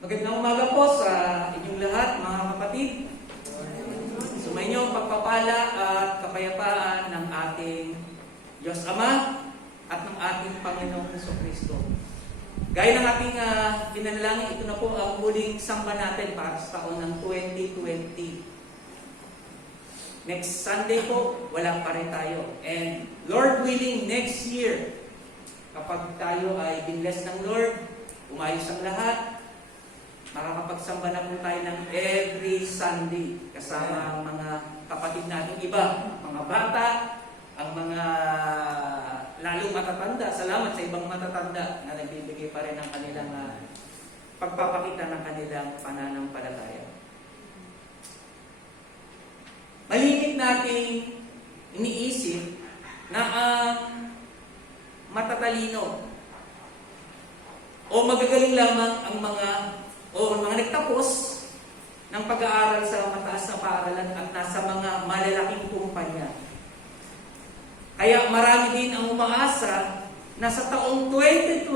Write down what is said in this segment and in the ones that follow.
Magandang umaga po sa inyong lahat, mga kapatid. Sumainyo ang pagpapala at kapayapaan ng ating Diyos Ama at ng ating Panginoong Jesucristo. Gaya ng ating pinanalangin, ito na po ang huling samba natin para sa taon ng 2020. Next Sunday po, wala pa rin tayo. And Lord willing, next year, kapag tayo ay binless ng Lord, umayos ang lahat, makakapagsamba na po tayo ng every Sunday kasama ang mga kapatid natin iba, mga bata, ang mga lalong matatanda. Salamat sa ibang matatanda na nagbibigay pa rin ng kanilang pagpapakita ng kanilang pananampalataya. Malimit nating iniisip na ang matatalino o magagaling lamang ang mga nagtapos ng pag-aaral sa mataas na paaralan at nasa mga malalaking kumpanya. Kaya marami din ang umaasa na sa taong 2020,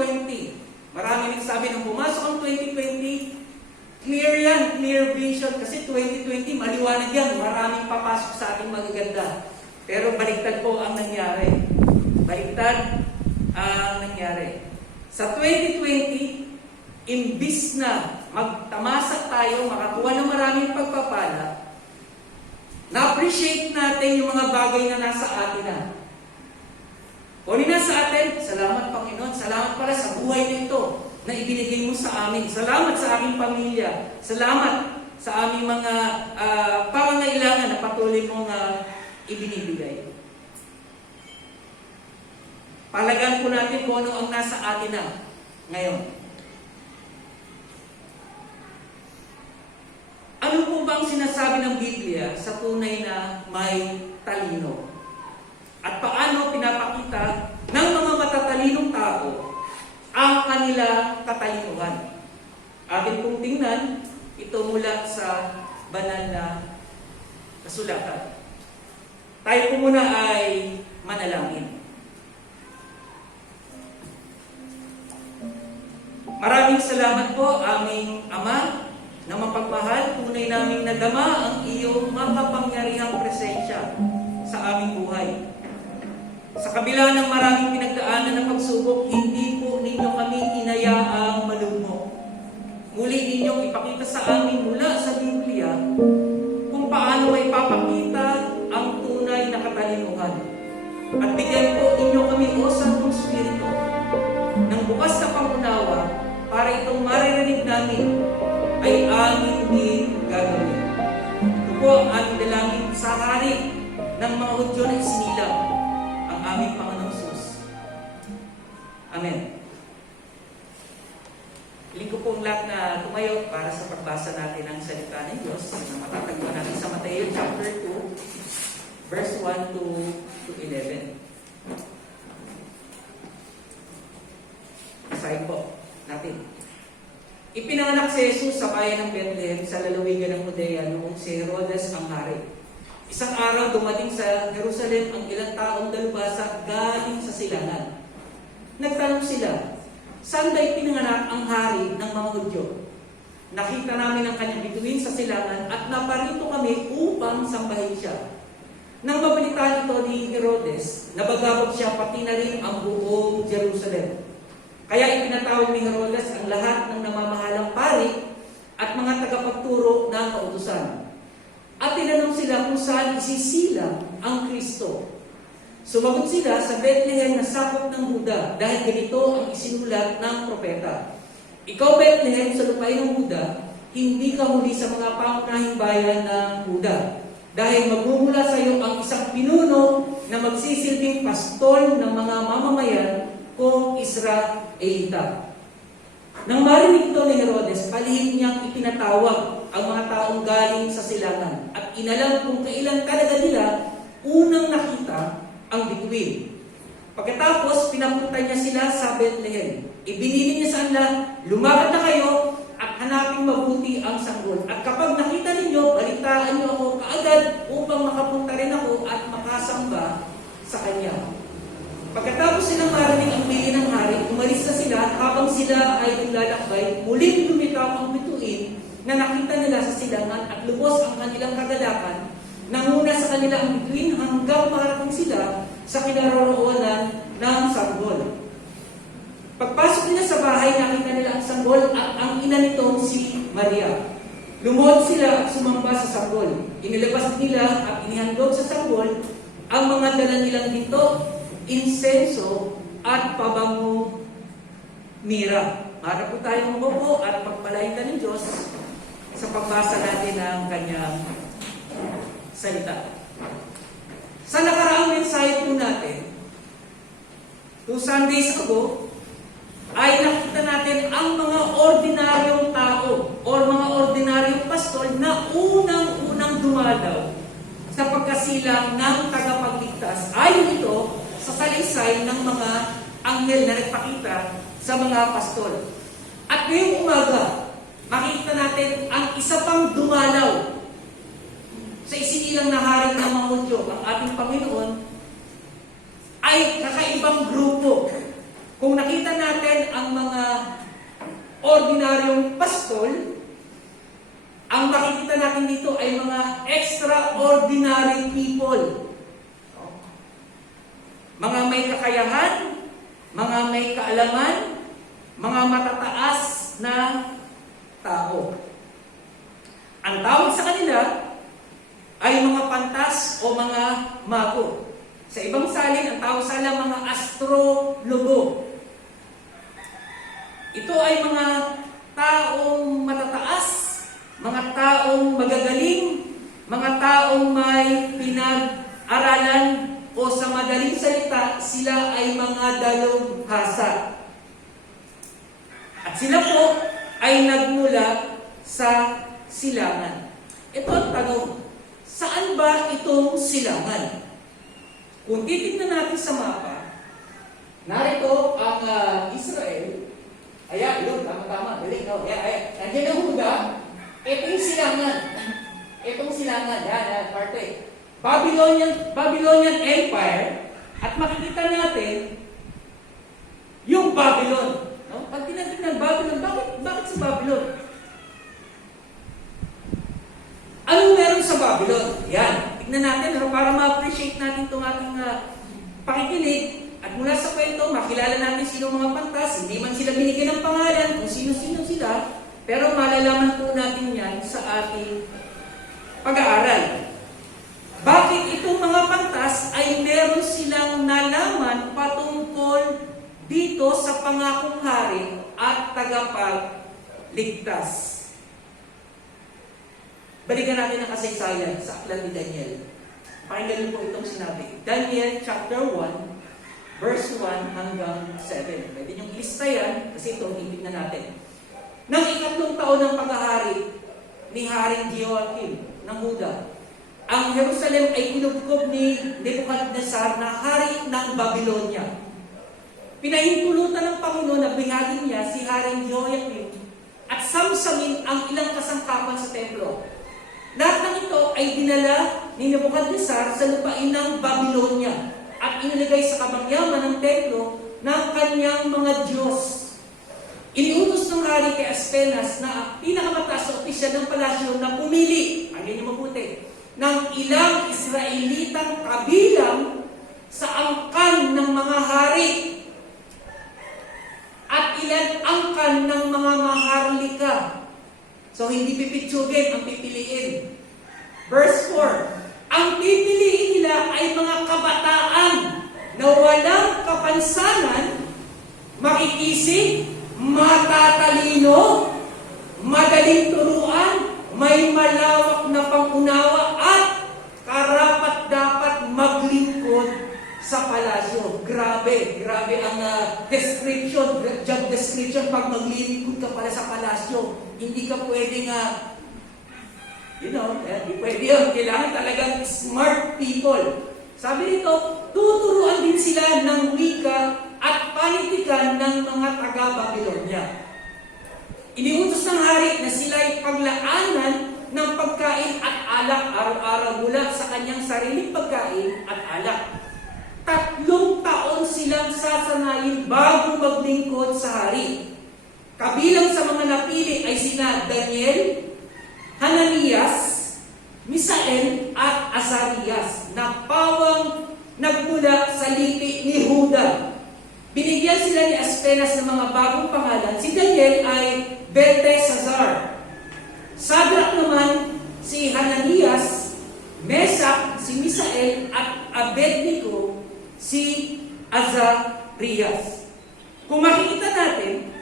marami nagsabi nung pumasok ang 2020, clear yan, clear vision, kasi 2020 maliwanag yan, maraming papasok sa ating magaganda. Pero baliktad po ang nangyari. Baliktad ang nangyari. Sa 2020, imbis na magtamasa tayo, makakuha ng maraming pagpapala, na-appreciate natin yung mga bagay na nasa atin na. Kunin na sa atin, salamat Panginoon, salamat pala sa buhay na ito na ibinigay mo sa amin. Salamat sa aming pamilya. Salamat sa aming mga pangangailangan na patuloy mong ibinibigay. Palagan po natin kung ano ang nasa atin na ngayon. Ano po bang sinasabi ng Biblia sa tunay na may talino? At paano pinapakita ng mga matatalinong tao ang kanilang katalinuhan? Atin pong tingnan, ito mula sa banal na kasulatan. Tayo po muna ay manalangin. Maraming salamat po, aming Ama, na mapagmahal, tunay naming nadama ang iyong makapangyarihang presensya sa aming buhay. Sa kabila ng maraming pinagdaanan ng pagsubok, hindi po ninyo kami hinayaang malugmok. Muli ninyong ipakita sa amin mula sa Biblia kung paano may papakita ang tunay na katalinuhan. At bigyan po ninyo kami, O Santong Espiritu, ng bukas na pangunawa para itong maririnig namin ay aming din gagawin. Ito po ang aming dalangin sa hari ng mga Hudyo na isinilang, ang aming Panginoong Hesus. Amen. Hiling ko pong lahat na tumayo para sa pagbasa natin ng salita ng Diyos na matatagpuan natin sa Mateo chapter 2, verse 1 to 11. Basahin po natin. Ipinanganak si Jesus sa bayan ng Bethlehem sa lalawigan ng Judea noong si Herodes ang hari. Isang araw dumating sa Jerusalem ang ilang taong dalubhasa galing sa silangan. Nagtanong sila, saan ba ipinanganak ang hari ng mga Hudyo? Nakita namin ang kanyang bituin sa silangan at naparito kami upang sambahin siya. Nang mabalitaan ito ni Herodes, nabagabag siya pati na rin ang buong Jerusalem. Kaya ipinatawag ni Herodes ang lahat ng namamahalang pari at mga tagapagturo ng kautusan. At tinanong sila kung saan isisilang ang Kristo. Sumagot sila sa Bethlehem na sakop ng Huda dahil ganito ang isinulat ng propeta. Ikaw, Bethlehem, sa lupain ng Huda, hindi ka huli sa mga pangunahing bayan ng Huda. Dahil magmumula sa iyo ang isang pinuno na magsisilbing pastol ng mga mamamayan kung Israelita. Nang marinig ito ni Herodes, palihim niyang ipinatawag ang mga taong galing sa silangan at inalam kung kailan talaga nila unang nakita ang bituin. Pagkatapos, pinapunta niya sila sa Bethlehem. Ibinili niya sa kanila, lumakad na kayo at hanapin mabuti ang sanggol. At kapag nakita ninyo, balitaan niyo ako kaagad upang makapunta rin ako at makasamba sa kanya. Pagkatapos silang marinig ang bili ng hari, umalis na sila habang sila ay naglalakbay, muling lumitaw daw ang bituin na nakita nila sa silangan at lubos ang kanilang kagalakan. Nanguna sa kanila ang bituin hanggang makarating sila sa kinaroroonan ng sanggol. Pagpasok nila sa bahay, nakita nila ang sanggol at ang ina nitong si Maria. Lumuhod sila at sumamba sa sanggol. Inilabas nila at inihandog sa sanggol ang mga dala nilang ginto, insenso at pabango mira. Para po tayong umupo at pagpalain ng Diyos sa pagbasa natin ng kanyang salita. Sa nakaraang mensahe po natin, 2 Sundays ago, ay nakita natin ang mga ordinaryong tao o mga ordinaryong pastor na unang-unang dumalaw sa pagkasilang ng tagapagligtas. Ayon ito sa salaysay ng mga anghel na nagpakita sa mga pastor. At ngayong umaga, makikita natin ang isa pang dumalaw sa isinilang na hari ng mga Hudyo, ang ating Panginoon, ay kakaibang grupo. Kung nakita natin ang mga ordinaryong pastol, ang makikita natin dito ay mga extraordinary people. Mga may kakayahan, mga may kaalaman, mga matataas na tao. Ang tawag sa kanila ay mga pantas o mga mago. Sa ibang salin, ang tawag sa kanila mga astrologo. Ito ay mga taong matataas, mga taong magagaling, mga taong may pinag-aralan o sa madaling salita, sila ay mga dalubhasa. At sila po ay nagmula sa silangan. Ito ang tanong, saan ba itong silangan? Kung titignan natin sa mapa, narito ang Israel. Ayan, yun, tama-tama, galing, no? Ayan. Nandiyan ang Huda, ito yung silangan. Itong silangan, yan, parte. Babylonian Empire, at makikita natin yung Babylon. No? Pag tinatignan Babylon, bakit sa Babylon? Anong meron sa Babylon? Yan, tignan natin para ma-appreciate natin itong ating pakikinig. At mula sa kwento, makilala natin sino mga pantas, hindi man sila binigyan ng pangalan, kung sino-sino sila, pero malalaman po natin yan sa ating pag-aaral. Bakit itong mga pantas ay meron silang nalaman patungkol dito sa pangakong hari at tagapagligtas? Balikan natin ang kasaysayan sa aklat ni Daniel. Pakinggan niyo po itong sinabi. Daniel chapter 1, verse 1 hanggang 7. Pwede niyong ilista yan kasi ito, ibig na natin. Nang ikatlong taon ng paghahari ni Haring Jehoiakim ng Huda, ang Jerusalem ay kinubkob ni Nebuchadnezzar na hari ng Babylonia. Pinahintulutan ng Pangulo na bihagin niya si Haring Jehoiakim at samsamin ang ilang kasangkapan sa templo. Lahat ng ito ay dinala ni Nebuchadnezzar sa lupain ng Babylonia at inilagay sa kabangyaman ng templo ng kanyang mga Diyos. Iniutos ng hari kay Aspenas na pinakamataas na opisyal ng palasyo na pumili, ang ganyan mabuti, ng ilang Israelitang kabilang sa angkan ng mga hari at ilan angkan ng mga maharlika. So hindi pipitsugin ang pipiliin. Verse 4, ang pipiliin nila ay mga kabataan na walang kapansanan, makikisig, matatalino, madaling turuan, may malawak na pangunawa at karapat-dapat maglingkod sa palasyo. Grabe ang description, job description pag maglilingkod ka pala sa palasyo. Hindi ka pwedeng hindi pwede yun. Kailangan talagang smart people. Sabi nito, tuturuan din sila ng wika at panitikan ng mga taga-Babylonia. Iniutos ng hari na sila ay paglaanan ng pagkain at alak araw-araw mula sa kanyang sariling pagkain at alak. 3 taon silang sasanayin bago maglingkod sa hari. Kabilang sa mga napili ay sina Daniel, Hananias, Misael at Azarias na pawang nagmula sa lipi ni Huda. Binigyan sila ni Aspenas ng mga bagong pangalan. Si Daniel ay Belteshazzar. Sadrach naman si Hananias, Mesak si Misael at Abednego si Azarias. Kung makikita natin,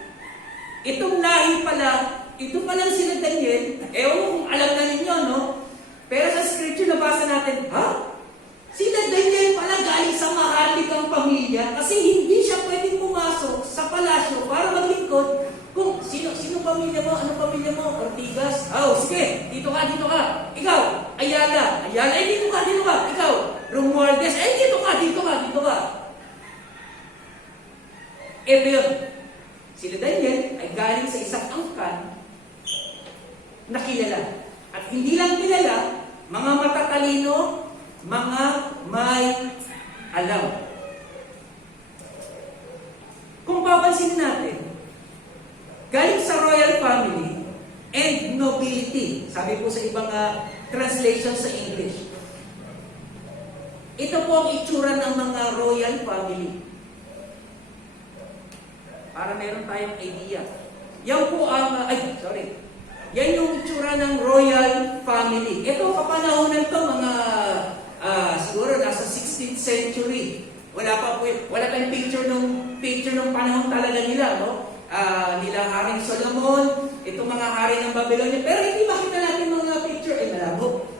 itong lahi pala, ito palang sila Daniel, ewan mo kung alam na ninyo, no? Pero sa scripture nabasa natin, sila Daniel pala galing sa mahalikang pamilya kasi hindi siya pwedeng pumasok sa palasyo para maglingkod kung sino pamilya mo, anong pamilya mo, Ortigas, sige, dito ka, ikaw, Ayala, dito ka, ikaw, Romualdez, dito ka. Ito yun. Sila Daniel ay galing sa isang angkan na kilala. At hindi lang kilala, mga matatalino, mga may alam. Kung papansin natin, galing sa royal family and nobility, sabi po sa ibang translation sa English. Ito po ang itsura ng mga royal family. Para meron tayong idea. Yan po ang, yan yung itsura ng royal family. Ito, kapanahonan to, mga, siguro nasa 16th century. Wala tayong picture ng panahon talaga nila, no? Nila Haring Solomon, itong mga hari ng Babylonia. Pero hindi makita natin mga picture,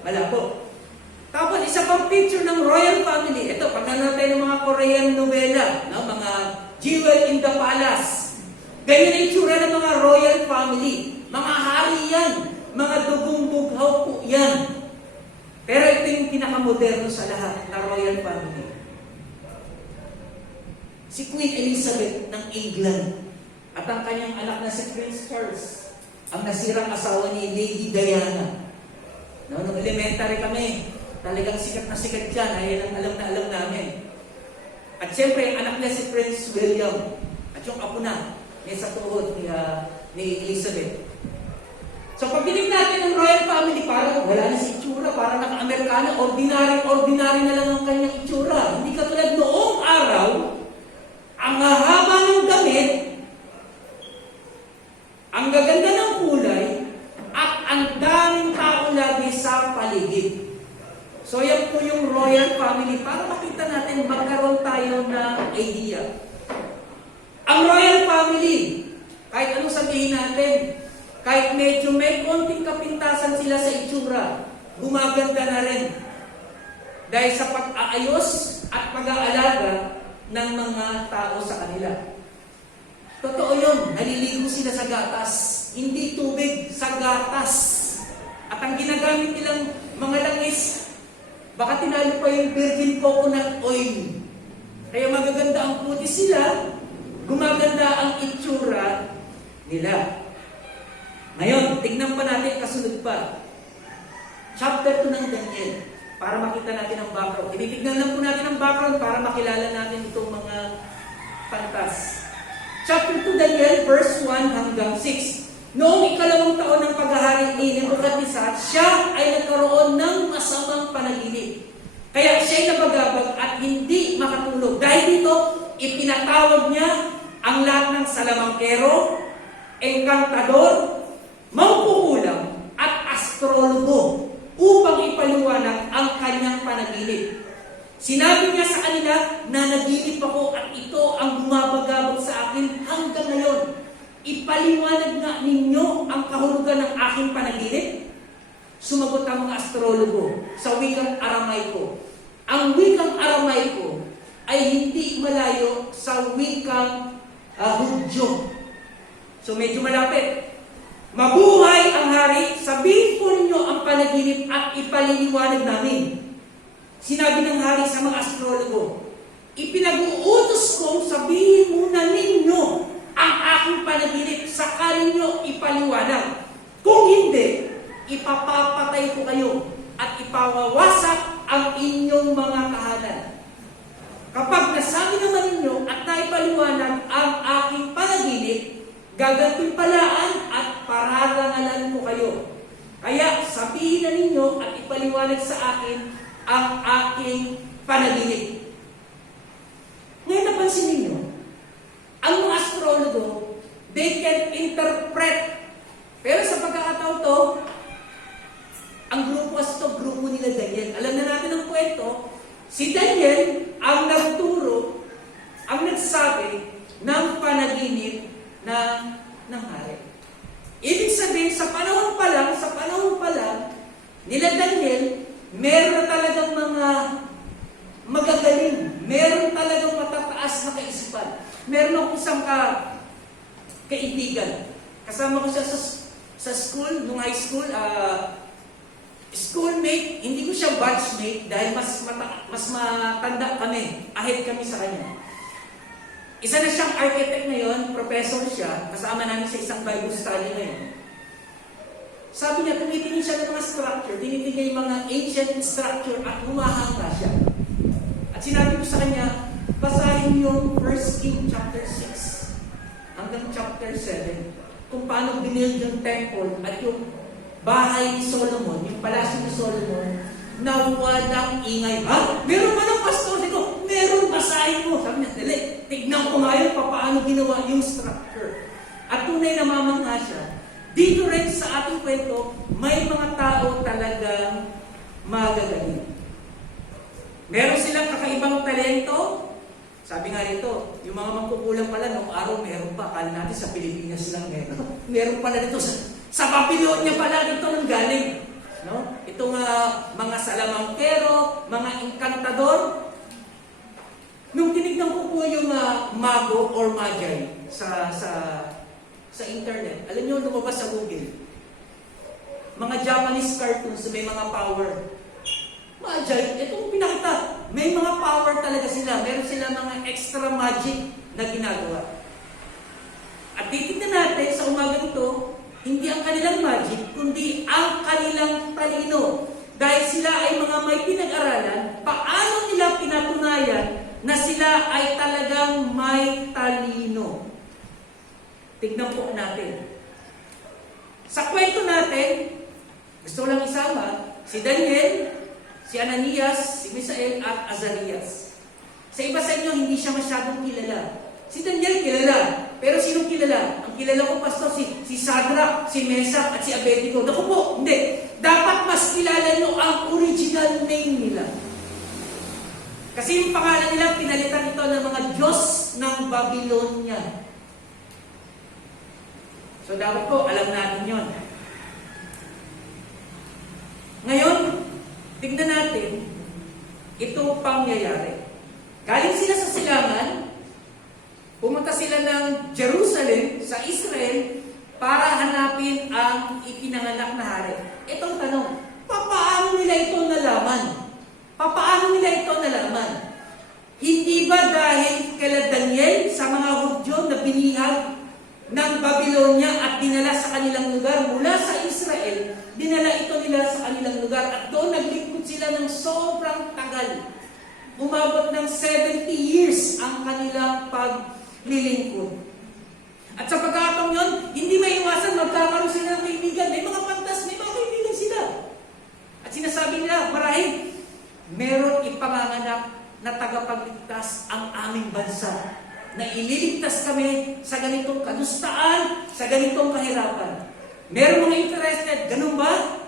malabo. Tapos, isa pang picture ng royal family. Ito, pag nanonood tayo ng mga Korean novela, no? Mga Jewel in the Palace. Ganyan ang itsura ng mga royal family. Mga hari yan. Mga dugong bughaw po yan. Pero ito yung pinakamoderno sa lahat na royal family. Si Queen Elizabeth ng England at ang kanyang anak na si Prince Charles, ang nasirang asawa ni Lady Diana. No, nung elementary kami, talagang sikat na sikat yan. Ayan ang alam na alam namin. At siyempre, ang anak niya si Prince William. At yung apo na, niya sa tuhod ni Elizabeth. So pag dinig natin ng royal family, parang wala na si itsura, parang naka-Amerikana, ordinary na lang ang kanyang itsura. Hindi katulad noong araw, ang haba ng damit, ang gaganda ng kulay, at ang daming tao lagi sa paligid. So yan po yung royal family para makita natin, magkaroon tayo ng idea. Ang royal family, kahit anong sabihin natin, kahit medyo may konting kapintasan sila sa itsura, gumaganda na rin. Dahil sa pag-aayos at pag-aalaga ng mga tao sa kanila. Totoo yun, naliligo sila sa gatas. Hindi tubig, sa gatas. At ang ginagamit nilang mga langis, baka tinalo pa yung virgin coconut oil. Kaya magaganda ang puti sila, gumaganda ang itsura nila. Ngayon, tignan pa natin kasunod pa. Chapter 2 ng Daniel, para makita natin ang background. Tinitignan lang po natin ang background para makilala natin itong mga pantas. Chapter 2 Daniel, verse 1 hanggang 6. Noong ikalawang taon ng paghahari ni Nebuchadnezzar, siya ay nagkaroon ng masamang panaginip. Kaya siya'y nabagabag at hindi makatulog. Dahil dito, ipinatawag niya ang lahat ng salamangkero, engkantador, mangkukulam at astrologo upang ipaliwanag ang kanyang panaginip. Sinabi niya sa kanila na naginip ako at ito ang bumabagabag sa akin hanggang ngayon. Ipaliwanag nga ninyo ang kahulugan ng aking panaginip? Sumagot ang mga astrologo sa wikang Aramaiko. Ang wikang Aramaiko ay hindi malayo sa wikang Hudyo. So medyo malapit. Mabuhay ang hari, sabihin po ninyo ang panaginip at ipaliliwanag namin. Sinabi ng hari sa mga astrologo, ipinag-uutos kong sabihin muna ninyo ang aking panaginip, saka ninyo ipaliwanag. Kung hindi, ipapapatay ko kayo at ipawawasak ang inyong mga tahanan. Kapag nasabi naman ninyo at naipaliwanag ang aking panaginip, Gagantimpalaan at pararangalan ko kayo. Kaya sabihin na ninyo at ipaliwanag sa akin ang aking panaginip. Ngayon napansin ninyo, ang mga astrologo, they can interpret. Pero sa pagkakataon to, ang grupo grupo nila Daniel. Alam na natin ang kwento, si Daniel ang nagturo, ang nagsabi ng panaginip ng hari. Ibig sabihin, sa panahon pa lang, nila Daniel, meron na talagang mga magagaling, meron talagang matataas na kaisipan. Meron akong isang kaibigan. Kasama ko siya sa school, nung high school, schoolmate, hindi ko siya batchmate dahil mas matanda kami, ahead kami sa kanya. Isa na siyang architect ngayon, professor siya, kasama namin sa isang Bible study ngayon. Sabi niya, tumitingin siya ng mga structure, tinitingnan niya yung mga ancient structure at humahanga siya. At sinabi ko sa kanya, basahin yung 1 King chapter 6 hanggang chapter 7, kung paano binild yung temple at yung bahay ni Solomon, yung palasyo ni Solomon, na walang ingay. Ha? Meron ba ng pastor? Dito, meron, basahin mo. Sabi niya, dali, tignan ko nga yun, paano ginawa yung structure. At tunay na mamangha siya. Dito rin sa ating kwento, may mga tao talagang magagaling. Meron silang kakaibang talento. Sabi nga rito, yung mga mangkukulang pala, noong araw meron pa. Kala natin sa Pilipinas lang meron. Meron pala dito sa Babylonia pala dito nang galing. No? Itong mga salamangkero, mga encantador. Nung tinignan ko po yung mago or magi sa internet, alam niyo, lumabas sa Google. Mga Japanese cartoons, may mga power. Magi, itong pinakita, may mga power talaga sila. Meron sila mga extra magic na ginagawa. At titignan natin sa umagang ito, hindi ang kanilang magic, kundi ang kanilang talino. Dahil sila ay mga may pinag-aralan, paano nila pinatunayan na sila ay talagang may talino? Tignan po natin. Sa kwento natin, gusto lang isama, si Daniel, si Ananias, si Misael at Azarias. Sa iba sa inyo, hindi siya masyadong kilala. Si Daniel kilala, pero sinong kilala? Ang kilala ko, pastor, si Shadrach, si Meshach, at si Abednego. Naku po, hindi. Dapat mas kilala nyo ang original name nila. Kasi yung pangalan nila, pinalitan ito ng mga Diyos ng Babylonia. So dapat po, alam natin yon. Ngayon, tignan natin, ito pangyayari. Galing sila sa silangan, pumunta sila ng Jerusalem sa Israel para hanapin ang ipinanganak na hari. Itong tanong, paano nila ito nalaman? Paano nila ito nalaman? Hindi ba dahil kala Daniel sa mga Hudyo na binihag ng Babylonia at dinala sa kanilang lugar mula sa Israel, dinala ito nila sa kanilang lugar at doon naglingkod sila ng sobrang tagal. Umabot ng 70 years ang kanilang paglilingkod. At sa pagkakataon yun, hindi maiwasan magkakaroon sila ng kaibigan. May mga pantas, may mga kaibigan sila. At sinasabi nila, marahil, meron ipanganganak na tagapagligtas ang aming bansa. Na ililigtas kami sa ganitong kadustaan, sa ganitong kahirapan. Meron mga interested, ganun ba?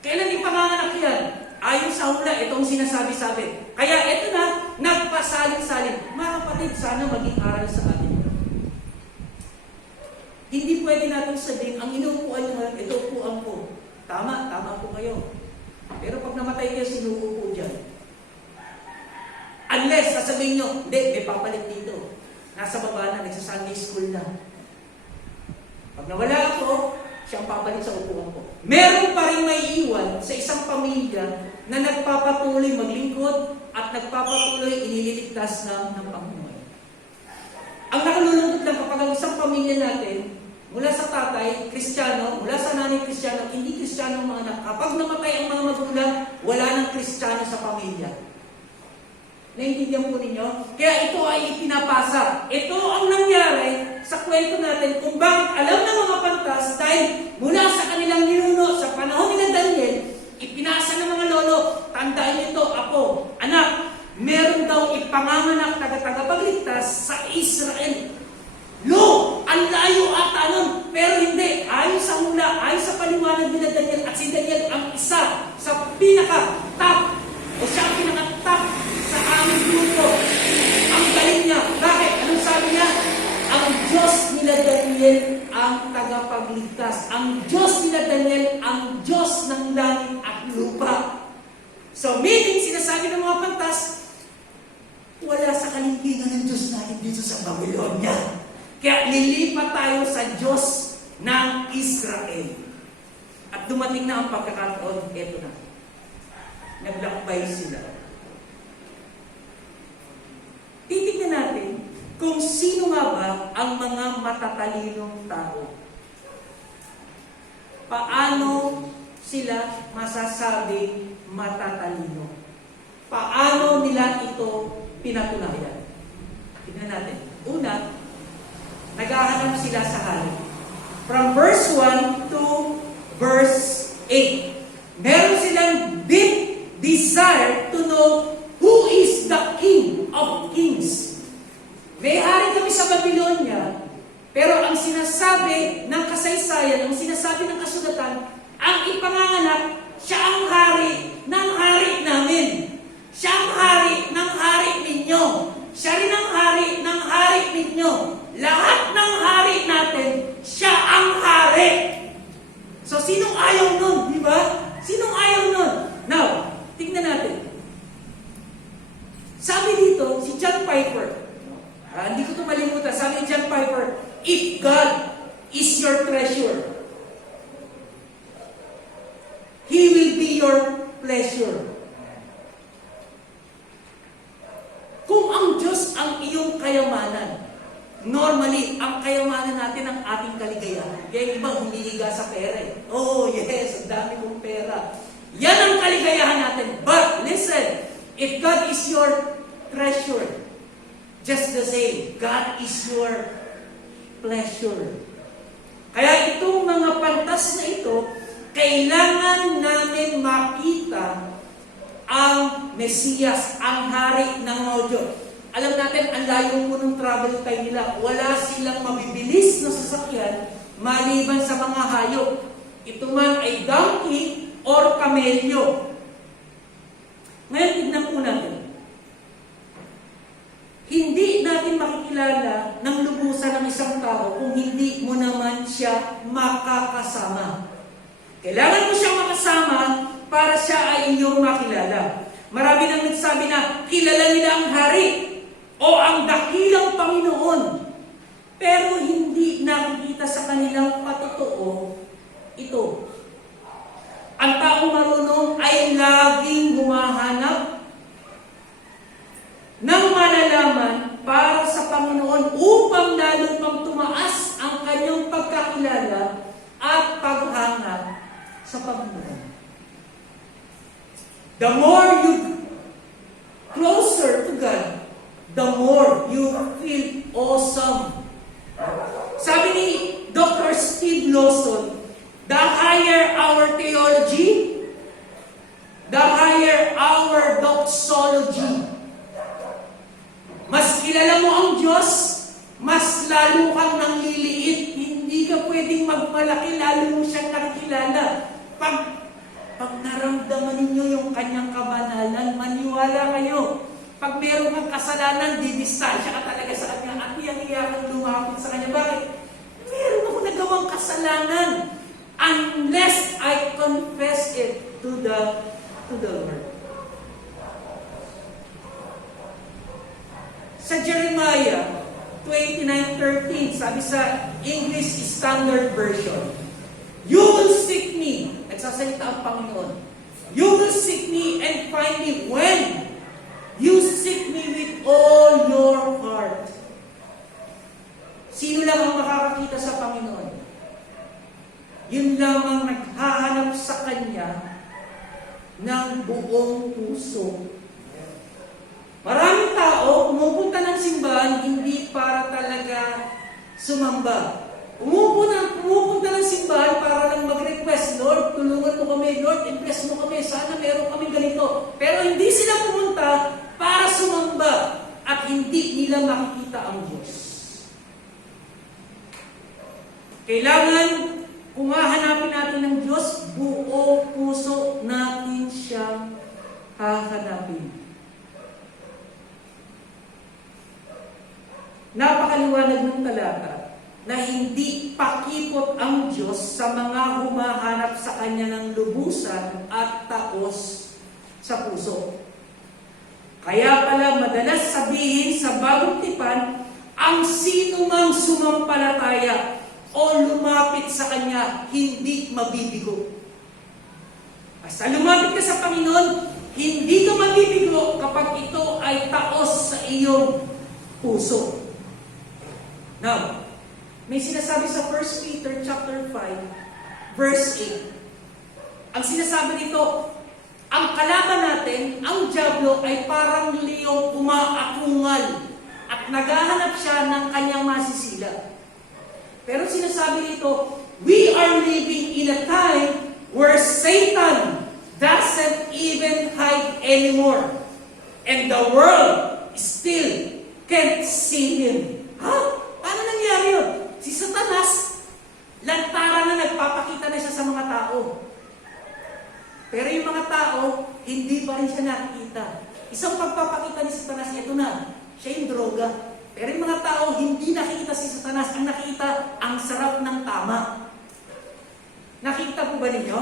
Kailan ipanganganak yan? Ayon sa hula, itong sinasabi-sabi. Kaya ito na, nagpasalin-salin. Mga kapatid, sana maging aral sa atin. Hindi pwede natin sabihin, ang inuupuan nyo, ito upuan ko. Tama po kayo. Pero pag namatay kayo, sinuupo dyan. Unless, sasabihin nyo, hindi, may papalit dito. Nasa baba na, nagsa-Sunday school na. Pag nawala ako, siyang papalit sa upuan ko. Meron pa rin may iwan sa isang pamilya na nagpapatuloy maglingkod at nagpapatuloy iniligtas ng pamumuhay. Ang nakalulungkot lang kapag ang isang pamilya natin, mula sa tatay, Kristiyano, mula sa nanay, Kristiyano, hindi Kristiyano ang mga anak. Kapag namatay ang mga magulang, wala nang Kristiyano sa pamilya. Naintindihan po ninyo? Kaya ito ay ipinapasa. Ito ang nangyari sa kwento natin kung bakit alam ng mga pantas dahil mula sa kanilang ninuno sa panahon ni Daniel, ipinasa ng mga lolo, tandaan niyo ito, apo, anak, meron daw ipanganganak tagapagligtas sa Israel. Lo, ang layo ata nun, pero hindi. Ayon sa hula, ayon sa paliwanag ni Daniel, at si Daniel ang isa sa pinaka-top, o siya ang pinaka-top sa aming grupo. Ang galing niya. Bakit? Anong sabi niya? Ang Diyos nila Daniel ang tagapagligtas. Ang Diyos nila Daniel ang Diyos ng langit at lupa. So meaning, sinasabi ng mga pantas, wala sa kalingkingan ng Diyos natin dito sa Babylonia. Kaya lilipat tayo sa Diyos ng Israel. At dumating na ang pagkakataon, eto na. Naglakbay sila. Titignan natin kung sino nga ba ang mga matatalinong tao. Paano sila masasabing matatalino? Paano nila ito pinatunayan? Tignan natin. Una, naghahanap sila sa hari. From verse 1 to verse 8. Meron silang deep desire to know who is the King of Kings. May hari kami sa Babylonia, pero ang sinasabi ng kasaysayan, ang sinasabi ng kasulatan, ang ipanganganak, siya ang hari ng hari namin. Siya ang hari ng hari ninyo. Siya rin ang hari ng hari ninyo. Lahat ng hari natin, siya ang hari. So, sinong ayaw nun? Di ba? Sinong ayaw nun? Now, tignan natin. Sabi dito, si John Piper, hindi ko ito malimutan, sabi ni John Piper, if God is your treasure, He will be your pleasure. Kung ang Diyos ang iyong kayamanan, normally, ang kayamanan natin ang ating kaligayahan. Kaya iba humihiga sa pera eh. Oh yes, ang dami kong pera. Yan ang kaligayahan natin. But listen, if God is your treasure, just the same, God is your pleasure. Kaya itong mga pantas na ito, kailangan namin makita ang Mesiyas, ang hari ng mga Diyos. Alam natin, ang layo po ng travel time nila. Wala silang mabibilis na sasakyan maliban sa mga hayop. Ito man ay donkey or kamelyo. Ngayon, tignan po natin. Hindi natin makikilala ng lubusan ng isang tao kung hindi mo naman siya makakasama. Kailangan mo siyang makasama para siya ay inyong makilala. Marami nang nagsabi na kilala nila ang hari o ang dakilang Panginoon, pero hindi nakikita sa kanilang patotoo ito. Ang taong marunong ay laging humahanap ng malalaman para sa Panginoon upang lalo pang tumaas ang kanyang pagkakilala at paghanap sa Panginoon. The more you closer to God, the more you feel awesome. Sabi ni Dr. Steve Lawson, the higher our theology, the higher our doxology. Mas kilala mo ang Diyos, mas lalo kang nangliliit. Hindi ka pwedeng magmalaki, lalo mo siyang nakikilala. Pag naramdaman ninyo yung kanyang kabanalan, maniwala kayo. Pag meron kang kasalanan, didistansya ka talaga sa kanya at iyang-iya kang lumapit sa kanya. Bakit? Meron ako nagawang kasalanan unless I confess it to the Lord. Sa Jeremiah 29:13, sabi sa English Standard Version, you will seek me, nagsasalita ang Panginoon, you will seek me and find me when you seek me with all your heart. Sino lang ang makakakita sa Panginoon? Yun lamang naghahanap sa Kanya ng buong puso. Maraming tao pumupunta ng simbahan hindi para talaga sumamba. Pumupunta ng simbahan para lang mag-request, Lord, tulungan mo kami, Lord, impress mo kami, sana meron kami ganito. Pero hindi sila pumunta para sumamba at hindi nila makikita ang Diyos. Kailangan, kung hahanapin natin ng Diyos, buo puso natin siyang hahanapin. Napakaliwanag ng talata na hindi pakipot ang Diyos sa mga humahanap sa Kanya ng lubusan at taos sa puso. Kaya pala madalas sabihin sa Bagong Tipan, ang sino mang sumampalataya o lumapit sa Kanya, hindi mabibigo. Basta lumapit ka sa Panginoon, hindi ka mabibigo kapag ito ay taos sa iyong puso. Now, may sinasabi sa 1 Peter chapter 5, verse 8. Ang sinasabi nito, ang kalaban natin, ang dyablo, ay parang leong umaakungal at naghahanap siya ng kanyang masisila. Pero sinasabi nito, we are living in a time where Satan doesn't even hide anymore. And the world still can't see him. Ha? Paano nangyari yun? Si Satanas, lantaran na nagpapakita na siya sa mga tao. Pero yung mga tao, hindi pa rin siya nakikita. Isang pagpapakita ni Satanas, ito na, siya yung droga. Pero yung mga tao, hindi nakikita si Satanas. Ang nakita, ang sarap ng tama. Nakita po ba ninyo?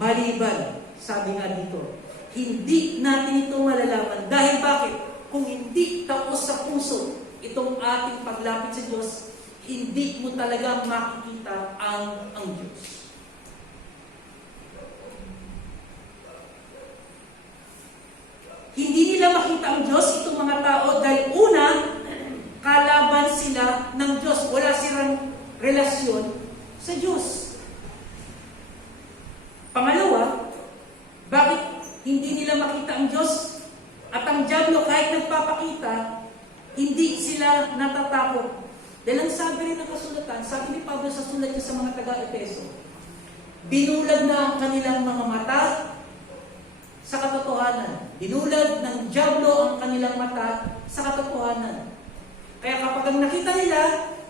Maliban, sabi nga dito, hindi natin ito malalaman. Dahil bakit? Kung hindi taos sa puso, itong ating paglapit sa Diyos, hindi mo talaga makikita ang Diyos. Hindi nila makita ang Diyos, itong mga tao, dahil una, kalaban sila ng Diyos. Wala silang relasyon sa Diyos. Pangalawa, bakit hindi nila makita ang Diyos? At ang dyablo, kahit nagpapakita, hindi sila natatakot. Dahil ang sabi rin ng kasulatan, sabi ni Pablo sa sulat niya sa mga taga-Epeso, binulag na ang kanilang mga mata sa katotohanan. Binulag ng dyablo ang kanilang mata sa katotohanan. Kaya kapag nakita nila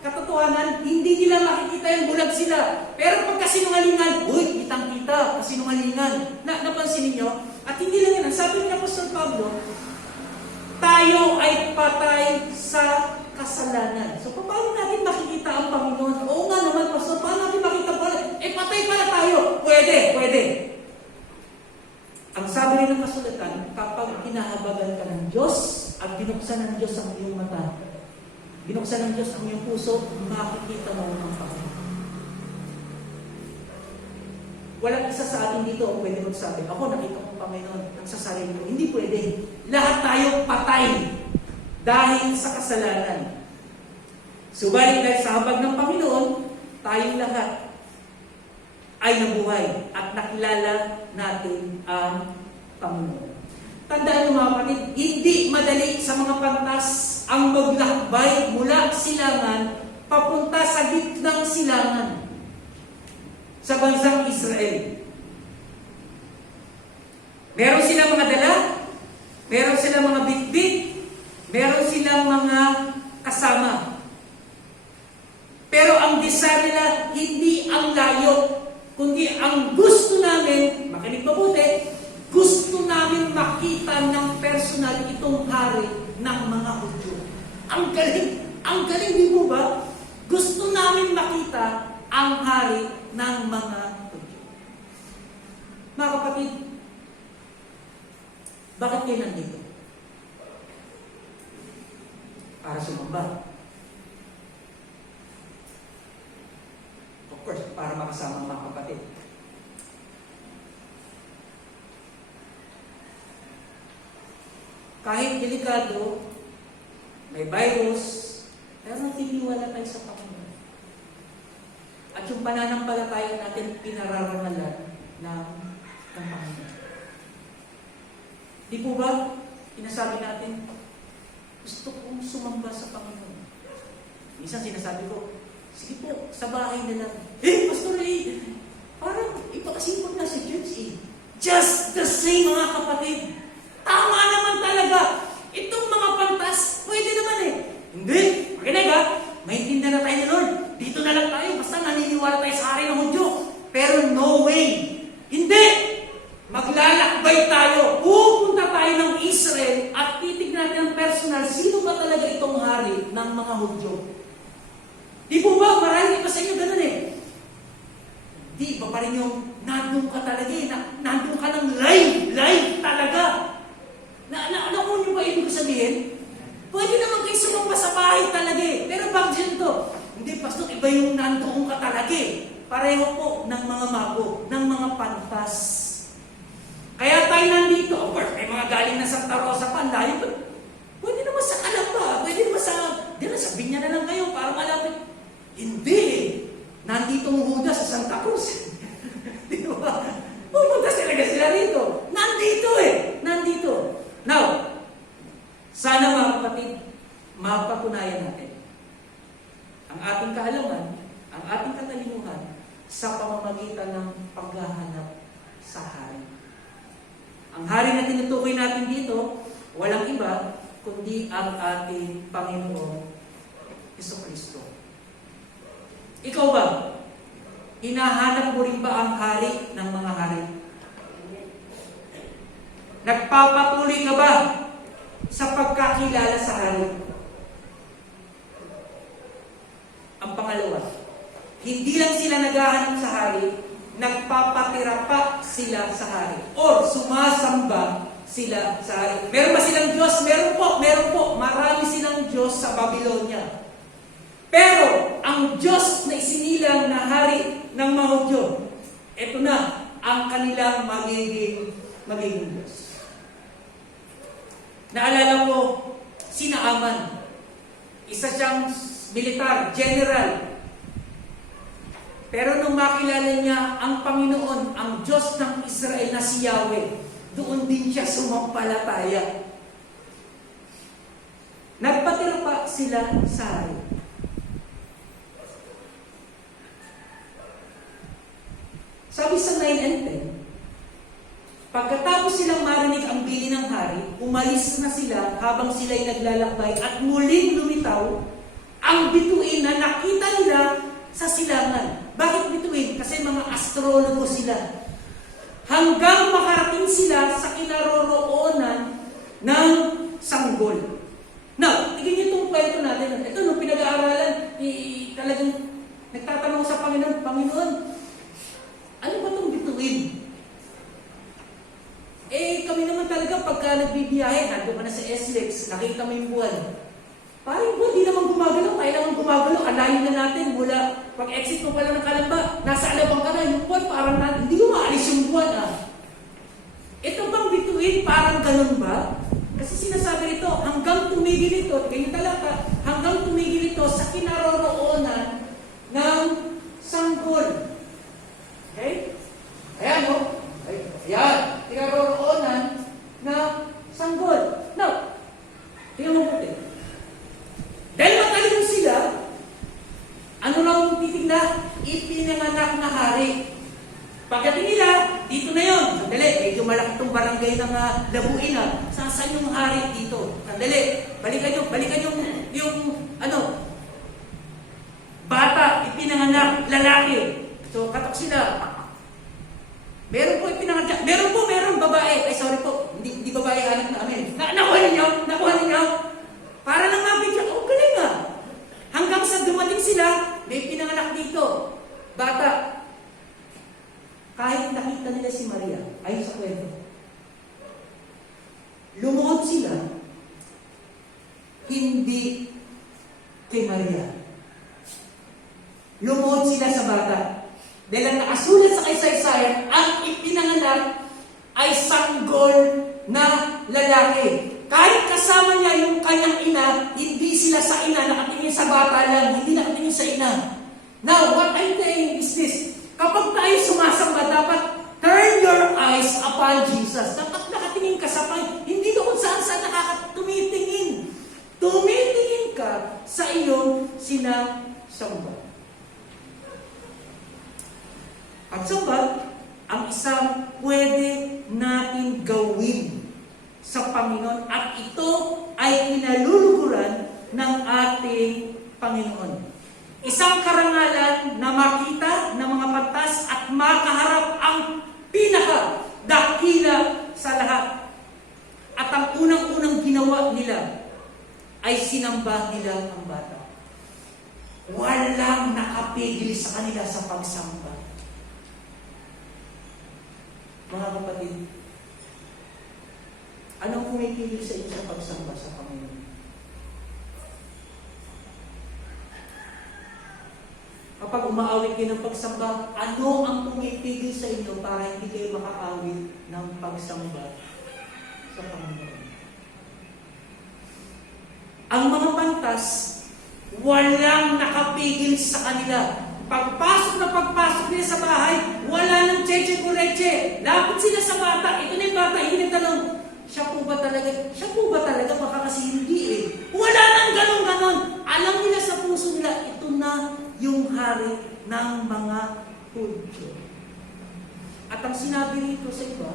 katotohanan, hindi nila makikita yung bulag sila. Pero pag kasinungalingan, uy, kitang-kita, kasinungalingan. Napansin niyo? At hindi lang yan. Sabi ni Apostol Pablo, tayo ay patay sa kasalanan. So, paano natin makikita ang Panginoon? Oo nga naman, Pastor, paano natin makita pala? Patay pala tayo. Pwede. Ang sabi rin ng kasulatan, kapag hinahabagan ka ng Diyos at binuksan ng Diyos ang iyong mata, binuksan ng Diyos ang iyong puso, makikita mo ang Panginoon. Walang isa sa atin dito ang pwede magsabi, ako nakita ko ang Panginoon ang sa sarili ko. Hindi pwede. Lahat tayo patay dahil sa kasalanan. Subalit dahil sa habag ng Panginoon, tayong lahat ay nabuhay at nakilala natin ang Panginoon. Tandaan niyo mga kapatid, hindi madali sa mga pantas ang maglakbay mula silangan papunta sa gitnang silangan sa bansang Israel. Meron silang mga dala, meron silang mga bitbit, meron silang mga kasama. Pero ang desire nila, hindi ang layo, kundi ang gusto namin, makinig mabuti, gusto namin makita ng personal itong hari ng mga Hudyo. Ang galing din mo ba? Gusto namin makita ang hari ng mga Hudyo. Mga kapatid, bakit kayo nandito? Para sumamba. Of course, para makasama ang mga kapatid. Kahit delikado, may virus, pero natiniwala tayo sa Panginoon. At yung pananampalataya natin, pinararamalan ng Panginoon. Di po ba, sinasabi natin, gusto kong sumamba sa Panginoon. Minsan sinasabi ko, sige po, sa bahay na lang. Pastor, parang ipakasipot na si church Just the same, mga kapatid. Tama naman talaga. Itong mga pantas, pwede naman Hindi. Makinig maintindihan na tayo ni Lord. Dito na lang tayo, basta naniniwala tayo sa hari ng Hudyo. Pero no way. Hindi. Maglalakbay tayo. Pupunta tayo ng Israel at titignan natin ang personal, sino ba talaga itong hari ng mga Hudyo? Di po ba? Marami pa sa inyo ganun Di ba pa rin yung nandun ka talaga nandun ka ng live talaga. Alam mo ba ibig sabihin? Pwede naman kayo sumamba sa bahay talaga Pero bakit ganito? Hindi, pastor, iba yung nandoon ka talaga Pareho po ng mga mago, ng mga pantas. Kaya tayo nandito, of course, may mga galing na Santa Rosa pa, layo. Pwede naman sa Calamba, pwede naman sa Binya na lang kayo, para malapit. Hindi Nandito ang Judas sa Santa Cruz. Di ba? Pupunta talaga sila rito. Nandito. Now, sana mga kapatid, mapatunayan natin ang ating kaalaman, ang ating katalinuhan sa pamamagitan ng paghahanap sa hari. Ang hari na tinutukoy natin dito, walang iba, kundi ang ating Panginoong Jesucristo. Ikaw ba? Hinahanap mo rin ba ang hari ng mga hari? Nagpapatuloy ka ba sa pagkakilala sa hari? Ang pangalawa, hindi lang sila naghahanap sa hari, nagpapatira pa sila sa hari. Or sumasamba sila sa hari. Meron ba silang Diyos? Meron po. Marami silang Diyos sa Babylonia. Pero, ang Diyos na isinilang na hari ng mga Hudyo, ito na ang kanilang magiging Diyos. Naalala ko, si Naaman. Isa siyang militar, general. Pero nung makilala niya ang Panginoon, ang Diyos ng Israel na si Yahweh, doon din siya sumampalataya. Nagpatira pa sila sa hari. Sabi sa 9 and 10, pagkatapos silang marinig ang bili ng hari, umalis na sila habang sila'y naglalakbay at muling lumitaw ang bituin na nakita nila sa silangan. Bakit bituin? Kasi mga astrologo sila. Hanggang makarating sila sa kinaroroonan ng sanggol. Now, tignan niyo itong kwento natin. Ito, nung pinag-aaralan, talagang nagtatanong sa Panginoon, ano ba itong bituin? Kami naman talaga pagka nagbibiyahe, nandun ka na sa SLEX, nakita mo yung buwan. Parang buwan, di naman gumagalaw, kailangan gumagalaw, alayin na natin mula pag-exit mo pala ng Calamba, nasa alabang ka na, yung buwan parang hindi ko maalis yung buwan Ito bang bituin, parang ganun ba? Kasi sinasabi nito, hanggang tumigil ito, ganyan talaga, hanggang tumigil ito sa kinaroroonan ng sanggol. Okay? Ayan, Ayan. Kinaroroonan ng sanggol. Now, tingnan mo puti. Dahil matalino sila, ano lang titignan? Ipinanganak na hari. Pagdating nila, dito na yun. Sandali, medyo malaki itong barangay ng Labuin Saan yung hari dito? Sandali, balikan yung bata, ipinanganak, lalaki. So, katok sila. Meron po ipinanganak. Meron babae. Ay, sorry po. Hindi babae anak namin. Nakuha ninyo. Para lang mapit siya. Galing Hanggang sa dumating sila, may pinanganak dito. Bata. Kahit nakita nila si Maria, ayon sa kwento, lumuhod sila, hindi kay Maria. Lumuhod sila sa bata. Dahil ang nakasulat sa kaysaysayan, ang ipinanganak ay sanggol na lalaki. Kahit kasama niya yung kanyang ina, hindi sila sa ina, nakatingin sa bata lang, hindi nakatingin sa ina. Now, what I'm saying is this, kapag tayo sumasamba, dapat turn your eyes upon Jesus. Dapat nakatingin ka sa Panginoon, hindi ka kung saan nakatumitingin. Tumitingin ka sa iyong Pagsamba, ang isang pwede natin gawin sa Panginoon at ito ay pinaluluguran ng ating Panginoon. Isang karangalan na makita ng mga batas at makaharap ang pinaka-dakila sa lahat. At ang unang-unang ginawa nila ay sinamba nila ang bata. Walang nakapigil sa kanila sa pagsamba. Mga kapatid, anong pumipigil sa inyo sa pagsamba sa Panginoon? Kapag umaawit kayo ng pagsamba, ano ang pumipigil sa inyo para hindi kayo makaawit ng pagsamba sa Panginoon? Ang mga pantas, walang nakapigil sa kanila. Pagpasok nila sa bahay, wala nang cheche-kureche. Lapit sila sa bata. Ito na yung bata, hindi nagtanong, siya po ba talaga? Siya po ba talaga? Baka kasi hindi eh. Wala nang ganon-ganon. Alam nila sa puso nila, ito na yung hari ng mga Hudyo. At ang sinabi rito sa iba,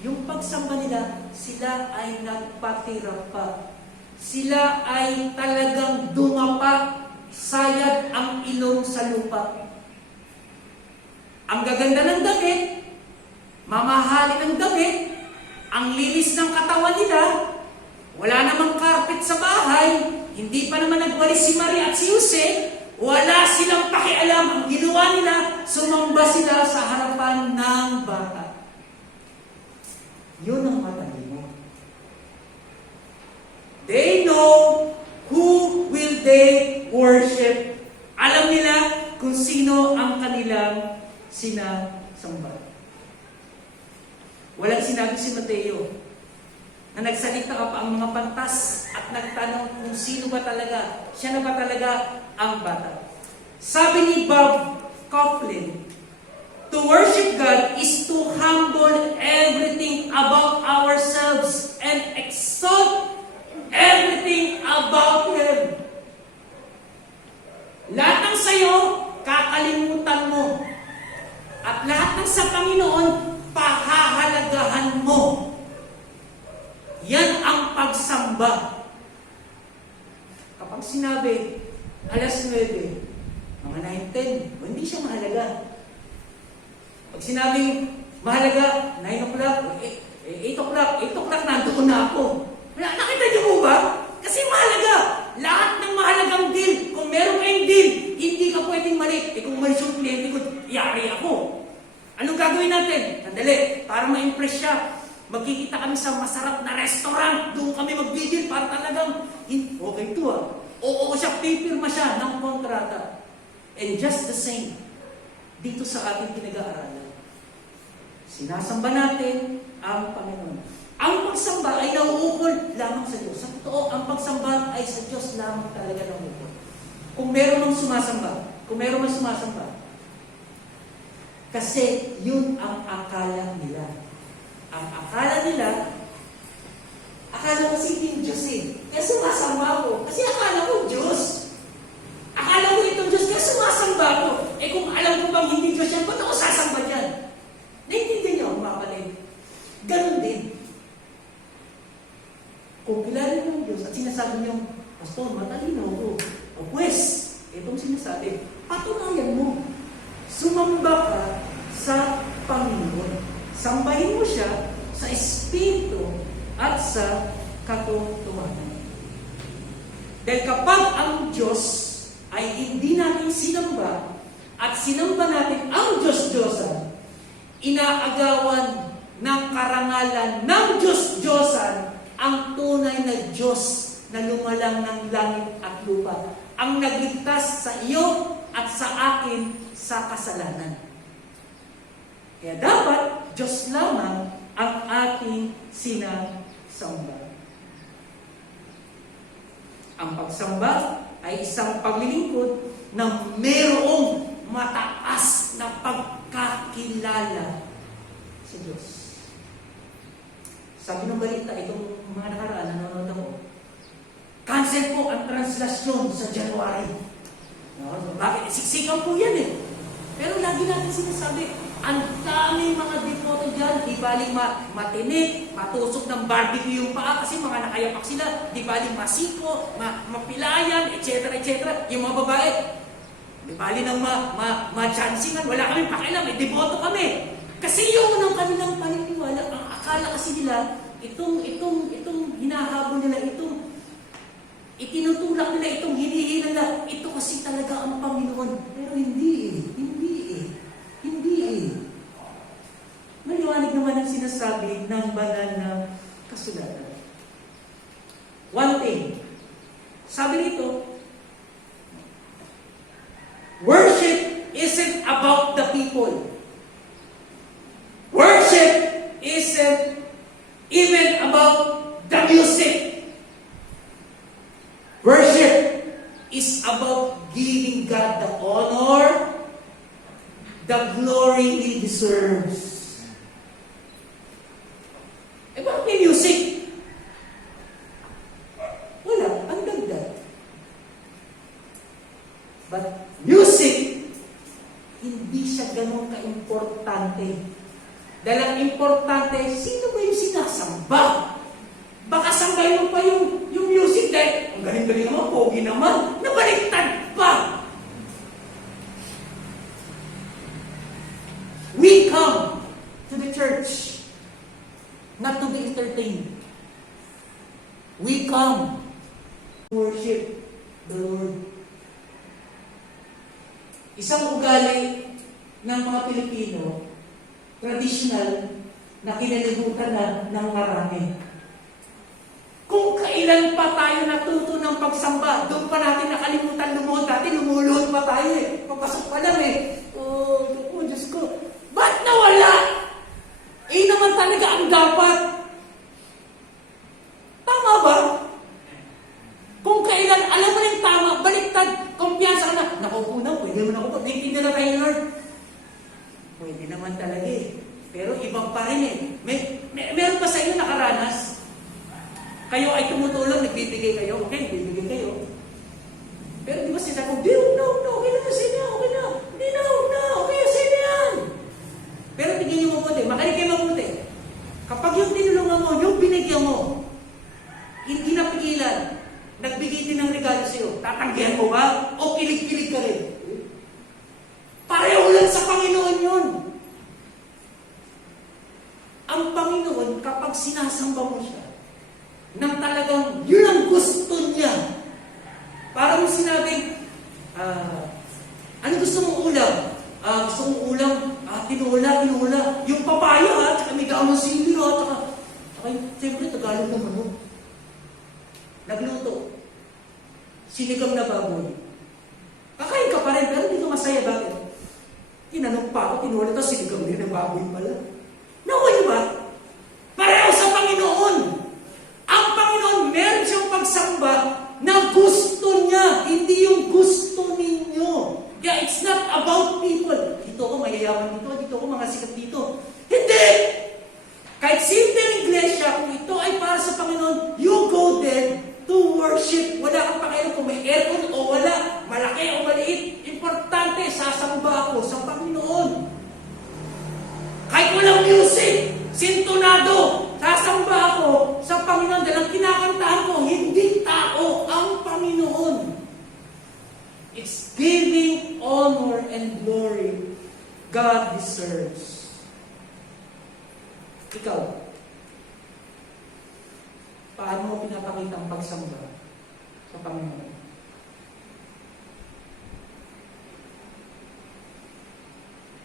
yung pagsamba nila, sila ay nagpatira pa. Sila ay talagang dumapa, sayad ang ilong sa lupa. Ang gaganda ng damit, mamahalin ng damit, ang linis ng katawan nila, wala namang carpet sa bahay, hindi pa naman nagwalis si Maria at si Jose, wala silang pakialam. Ang ginawa nila, sumamba sila sa harapan ng bata. Yun ang matalino. They know who will they worship. Alam nila kung sino ang kanilang sinasamba. Walang sinabi si Mateo na nagsalita pa ang mga pantas at nagtanong kung sino ba talaga, siya na ba talaga ang bata. Sabi ni Bob Coughlin, to worship God is to humble everything about ourselves and exalt everything about Him. Lahat ng sayo, kakalimutan mo. At lahat ng sa Panginoon, pahahalagahan mo. Yan ang pagsamba. Kapag sinabi, alas 9, mga 9:10, hindi siya mahalaga. Pag sinabing mahalaga, 9 o'clock, 8 o'clock, nandoon na ako. Nakita niyo po ba? Kasi mahalaga. Lahat ng mahalagang deal, kung meron kayong deal, hindi ka pwedeng mali. Kung mali yung kliyente ko, yari ako. Anong gagawin natin? Sandali, para ma-impress siya. Magkikita kami sa masarap na restaurant. Doon kami magbigil para talagang, okay to ah. Oo siya, pipirma siya ng kontrata. And just the same, dito sa ating pinag-aaralan. Sinasamba natin ang Panginoon. Ang pagsamba ay nauukol lamang sa Diyos. Sa totoo, ang pagsamba ay sa Diyos lamang talaga nauukol. Kung meron mang sumasamba, kasi yun ang akala nila. Ang akala nila, akala ko si Diyos eh. Kaya sumasamba ko. Kasi akala ko Diyos. Akala ko itong Diyos, kaya sumasamba ko. Kung alam ko bang hindi Diyos yan, ba't ako sasamba dyan? Naintindihan niyo ang mapalin. Ganon din. Kung kilala niyo ang Diyos at sinasabi niyo, Pastor, matalino ko. O pues, itong sinasabi, patunayan mo. Sumamba ka sa Panginoon. Sambahin mo siya sa Espiritu at sa katotohanan. Dahil kapag ang Diyos ay hindi natin sinamba at sinamba natin ang Diyos-Diyosan, inaagawan ng karangalan ng Diyos-Diyosan ang tunay na Diyos na lumalang ng langit at lupa, ang nagligtas sa iyo at sa akin sa kasalanan. Kaya dapat Diyos lamang ang ating sinasamba. Ang pagsamba ay isang paglilingkod na mayroong mataas na pagkakilala sa Diyos. Sabi ng balita, itong mga nakaraan, nanonood ako, cancel po ang translasyon sa January. No? Bakit? Siksikan po yan eh. Pero lagi natin sinasabi, Ang daming mga devoto dyan, di baling matinik, matusok ng barbecue yung paa kasi mga nakayapak sila, di baling masiko, mapilayan, etc. etc. Yung mga babae, di baling ng ma-chancingan, wala kami pakialam, may devoto kami. Kasi yun ang kanilang paniniwala. Ang akala kasi nila, itong hinahabol nila, itinutulak nila, itong hinihilan nila, ito kasi talaga ang Panginoon. Pero hindi eh. Maliwanag naman ang sinasabi ng banal na kasulatan. One thing, sabi nito, worship isn't about the people. Worship isn't even about the music. Worship is about giving God the honor, the glory He deserves. Eh, bakit may music? Wala, ang dagdag. But music, hindi siya ganun ka-importante. Dahil ang importante, sino ba yung sinasamba? Baka sambahin mo pa yung music dahil ang galing-galing naman, pogi naman, nabaliktad pa. We come to the church not to be entertained. We come to worship the Lord. Isang ugali ng mga Pilipino, traditional, na kinalimutan na ng marami. Kung kailan pa tayo natuto ng pagsamba, doon pa natin nakalimutan lumuhod. Dati lumuluhod pa tayo eh. Papasok pa lang eh. Oh, Diyos ko. Ba't nawala? Eh naman talaga ang dapat. Tama ba? Kung kailan, alam mo rin tama, baliktad, kumpiyansa ka na. Naku na, pwede mo na ako. Naintindihan na tayo, Lord. Pwede naman talaga eh. Pero ibang pa rin eh. Meron pa sa inyo nakaranas? Kayo ay tumutulong, nagbibigay kayo. Okay, nagbibigay kayo. Pero di ba sinabi ko, no, okay na kasi na, okay na. Hindi na, okay kasi na yan. Pero tingin niyo mabuti, makinig kayo mabuti. Kapag yung tinulungan mo, yung binigyan mo, hindi napigilan, nagbigay din ng regalo sa'yo, tatanggihan mo ba? O kilig-kilig ka rin? Pareho lang sa Panginoon yun. Ang Panginoon, kapag sinasamba mo siya, nang talagang yun ang gusto niya. Parang sinabi, ano gusto mong ulam? Gusto mong ulam? Tinola. Yung papaya, tsaka may daang sili, tsaka siyempre, Tagalog naman mo. Nagluto. Sinigang na baboy. Kakain ka pa rin, pero hindi ka masaya. Bakit? Tinanong pa ako, tinola, tapos sinigang din na baboy pala. Nakuha niyo ba? Pareho sa Panginoon. Ang Panginoon, meron siyang pagsamba na gusto niya, hindi yung gusto ninyo. Kaya it's not about people. Dito ako mayayaman dito ako mga sikat dito. Hindi! Kahit simple iglesia, kung ito ay para sa Panginoon, you go there to worship. Wala kang pakialam kung may aircon o wala, malaki o maliit. Importante, sasamba ako sa Panginoon. Kahit walang music, sintonado, sasamba ako sa Panginoon dahil ang kinakantahan ko, hindi tao, ang Panginoon. It's giving honor and glory God deserves. Ikaw, paano mo pinapakita ang pagsamba sa Panginoon?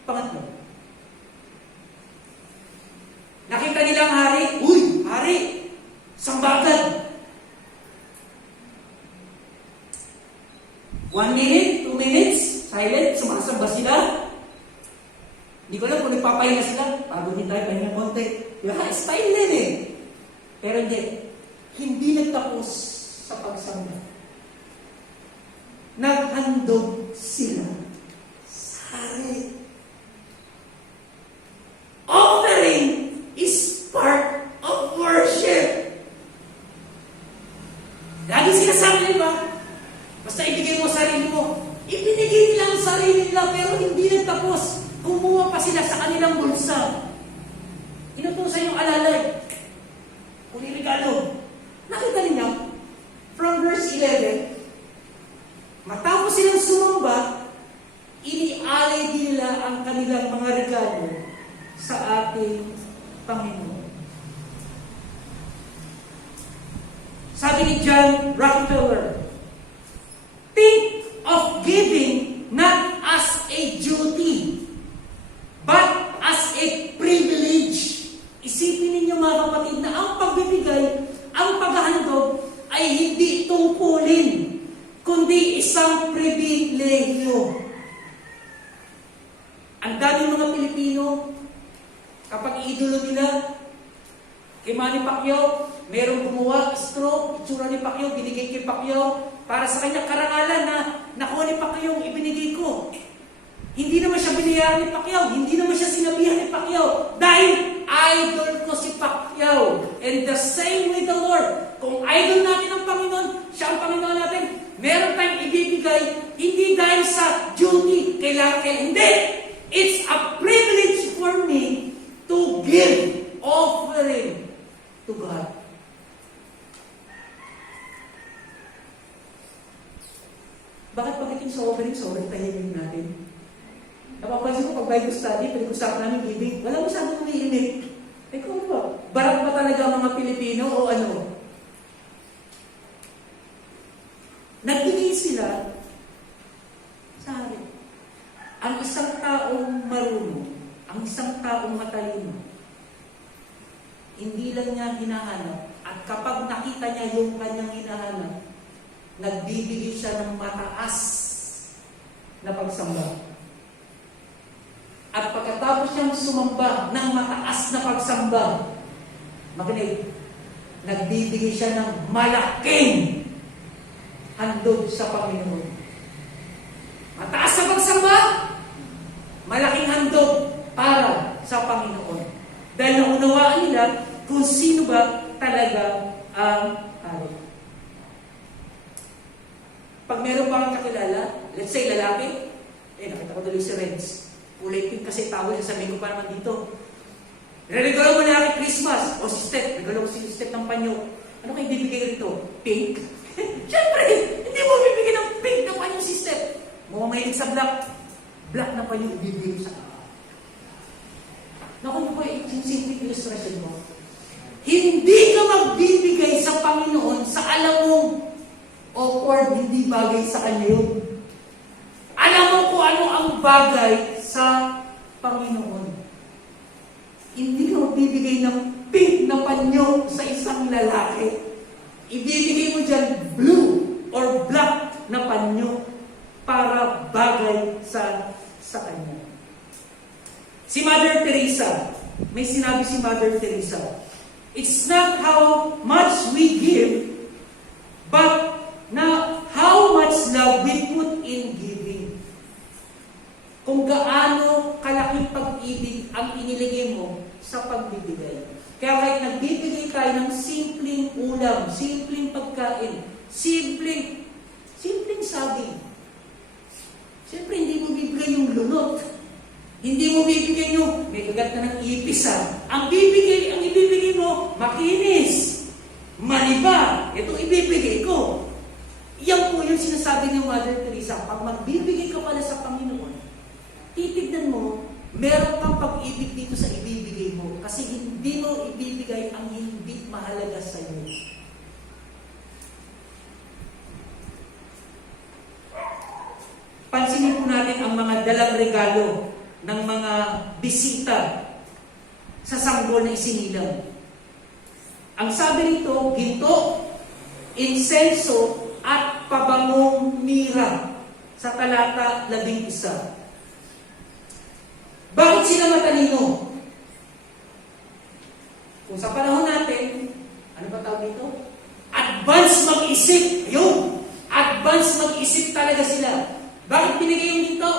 Pangatlo, nakita nila ang hari. Uy, hari! Sambagan! 1 minute, 2 minutes, silent, sumasamba sila. Hindi ko alam kung nagpapahinga sila. Pagunin tayo, pahinga konti. Diba? Style din eh. Pero hindi nagtapos sa pagsamba. Naghandog sila sa hari. Offering is part of worship. Lagi sinasabi nila, basta ibigay mo sarili mo. Ibinigay nila ang sarili nila pero hindi nagtapos. Tapos, kumuha pa sila sa kanilang bulsa. Inutusan yung alalay. Kung regalo. Nakita niyo, from verse 11, matapos silang sumamba, inialay din nila ang kanilang mga regalo sa ating Panginoon. Sabi ni John Rockefeller, think of giving not as a duty, but as a privilege. Isipin ninyo mga kapatid na ang pagbibigay, ang paghahandog ay hindi tungkulin, kundi isang pribilehyo. Ang daming mga Pilipino, kapag idolo nila, kay Manny Pacquiao, merong gumawa, straw, itsura ni Pacquiao, binigay kay Pacquiao, para sa kanyang karangalan na nakuha ni Pacquiao, ibinigay ko. Hindi naman siya binayaran ni Pacquiao, hindi naman siya sinabihan ni Pacquiao, dahil idol ko si Pacquiao. And the same with the Lord. Kung idol natin ang Panginoon, siya ang Panginoon natin, meron tayong ibibigay, hindi dahil sa duty, kailangan, hindi. It's a privilege for me to give offering to God. Bakit pagdating sa offering, tahimik natin? Napapansin ko pag Bible study, pinag-usapan namin giving, wala masyadong umiinit. Eh kung ba, barat ba talaga ang mga Pilipino o ano? Nagbigay sila sa akin. Ang isang taong marunong, ang isang taong matalino, hindi lang niya hinahanap. At kapag nakita niya yung kanyang hinahanap, nagbibigay siya ng mataas na pagsamba. At pagkatapos niyang sumamba ng mataas na pagsamba, makinig, nagbibigay siya ng malaking handog sa Panginoon. Mataas na pagsamba, malaking handog para sa Panginoon. Dahil naunawaan nila kung sino ba talaga ang hari. Pag meron pa kang kakilala, let's say lalaki, nakita ko tuloy si Reds. Kulay pink kasi tawag, sasabihin ko pa naman dito. Regalo mo na aking Christmas. O si Steph, regalo ko si Steph ng panyo. Ano kayo bibigay rito? Pink? Siyempre, hindi mo bibigay ng pink na panyo si Steph. Mahilig sa black. Black na panyo, ibibigay sa naku po, yung simple illustration mo. Hindi ka magbibigay sa Panginoon sa alam mong awkward, hindi bagay sa Kanya yun. Alam mo kung ano ang bagay sa Panginoon. Hindi ka magbibigay ng pink na panyo sa isang lalaki. Ibibigay mo dyan blue or black na panyo para bagay sa Kanya. Si Mother Teresa, may sinabi si Mother Teresa, it's not how much we give, but now how much love we put in giving. Kung gaano kalaking pag-ibig ang inilagay mo sa pagbibigay. Kaya kahit nagbibigay tayo ng simpleng ulam, simpleng pagkain, simpleng saging. Siyempre, hindi mo bibigay yung lunot. Hindi mo bibigyan yung may kagat na ng ipis Ang ibibigay mo, makinis, maniba. Ito ibibigay ko. Yan po yung sinasabi ni Mother Teresa. Pag magbibigay ka pala sa Panginoon, titignan mo, meron kang pag-ibig dito sa ibibigay mo. Kasi hindi mo ibibigay ang hindi mahalaga sa iyo. Pansinin po natin ang mga dalang regalo ng mga bisita sa sanggol na isinilang. Ang sabi nito, ginto, insenso, at pabangong mira sa talata 11. Bakit sila matalino? Kung sa panahon natin, ano ba tawag dito? Advance mag-isip. Yun. Advance mag-isip talaga sila. Bakit binigay yung ginto?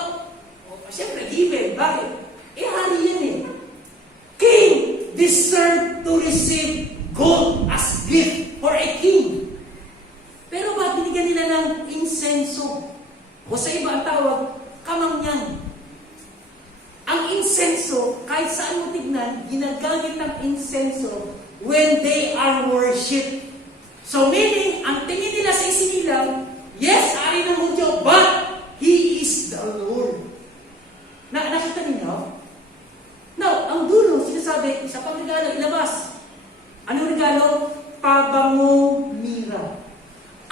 Siyempre, given. Bakit? Hari yan eh. King deserved to receive gold as gift for a king. Pero bakit binigyan nila ng insenso? O sa iba ang tawag, kamangyan. insenso, kahit saan mo tignan, ginagamit ng insenso when they are worshipped. So meaning, ang tingin nila sa isinilang, yes, ari ng Hudyo, but He is the Lord. Nakita ninyo? Now, ang dulo, sinasabi, sa pagregalo, ilabas. Anong regalo? Pabangong mira.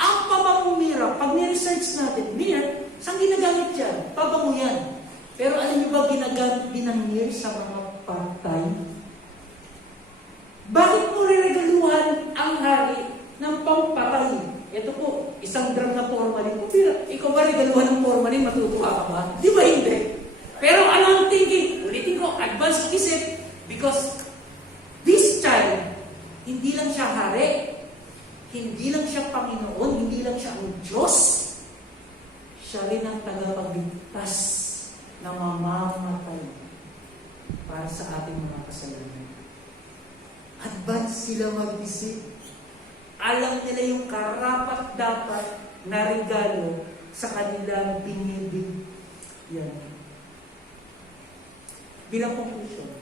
Ang pabangong mira, pag ni-research natin, myrrh, saan ginagamit yan? Pabango yan. Pero alam niyo ba ginagamit din ng myrrh sa mga patay? Bakit mo reregaluhan ang hari ng pampatay? Ito po, isang drum na formalin. Ikaw ba regaluhan ng formalin, matutuwa ka ba? Di ba hindi? Pero ano ang thinking? Ulitin ko, advanced isip. Because this child, hindi lang siya hari, hindi lang siya Panginoon, hindi lang siya ang Diyos. Siya rin ang tagapagligtas na mamamatay para sa ating mga kasalanan. Advance sila mag-isip. Alam nila yung karapat-dapat na regalo sa kanilang binibigyan. Bilang conclusion,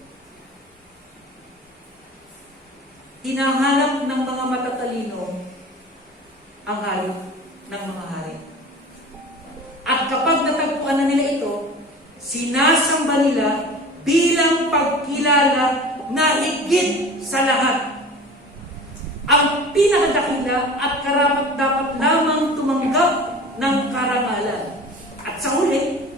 hinahanap ng mga matatalino ang hari ng mga hari. At kapag natagpuan na nila ito, sinasamba nila bilang pagkilala na higit sa lahat. Ang pinakadakila at karapat-dapat lamang tumanggap ng karangalan. At sa huli,